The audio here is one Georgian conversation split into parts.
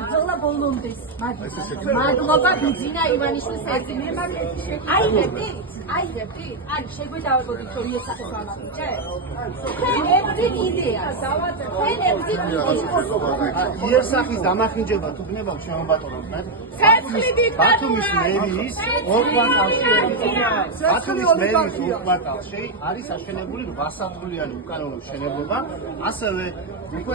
ბრძოლა ბოლომდის. მადლობა ბიძინა ივანიშვილის ეძინებაში. აიღებთ? აი, შეგვედავებოდით რომ იესახეს ვამაყიჩე? თქვენ ებრძით იდეას. თქვენ ებრძით იდეას. იესახის დამახინჯება თუ გნებავ შემობატონოთ მე. ბათუმის მერის 2 კვარტალში არის აშენებული 8 სართულიანი უკანონო მშენებლობა, ასევე უკვე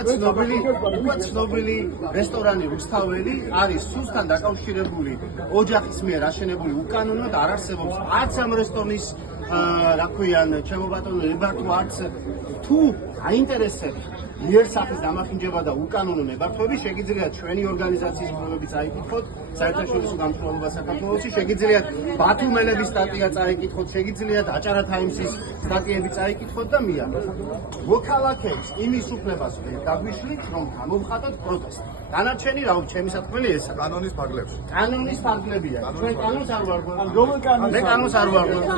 ცნობილი რესტორანი რუსთაველი არის სუსთან დაკავშირებული ოჯახის მიერ აშენებული უკანონოდ არ არსებობს არც ამ რესტორნის რა ქვიან ჩემო ბატონო ნებართვა არც თუ აინტერესებს იერსახის დამახინჯება და უკანონო ნებართვები შეგიძლიათ ჩვენი ორგანიზაციის პრობლემები წაიკითხოთ საერთაშორისო გამსხვილება საქართველოში შეგიძლიათ ბათუმელების სტატია წაიკითხოთ შეგიძლიათ აჭარა თაიმსის სტატიები წაიკითხოთ და მიიღოთ მოქალაქეებს იმის უფლებას ვერ დაგვიშლით რომ გამოვხატოთ პროტესტი დანარჩენი რა ჩემი საქმელი ესა კანონის ფარგლებში კანონის ფარგლებია ჩვენ კანონს არ ვარღვევთ მე კანონს არ ვარღვევთ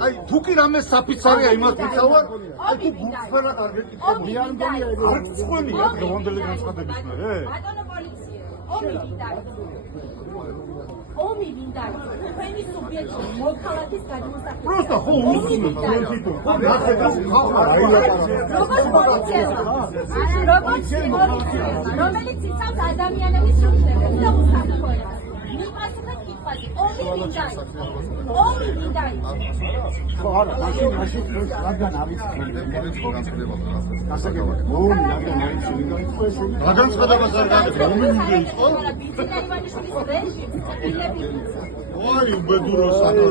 აი თუ კი რამე საფიცარია იმას ვიტავარ აი თუ გულწრფელად არ გეკითხები არ წყვენია დღევანდელი განცხადების მერე ბატონო პოლიცია ომი მინდა თქვენი სუბიექტი მოქალაქის გადმოსახება просто ხო უსმენთ ჩვენ თვითონ როგორც რომელიც იცავს ადამიანების უფლებებს და უსაფრთხოებას მიპასუხეთ კითხვაზე ომი მინდა ხო არა მაშინ რადგან არის გასაგებია ომი რადგან არის განცხადებას არ გაიგე ომი მინდა იყო ორი ბედურო სადო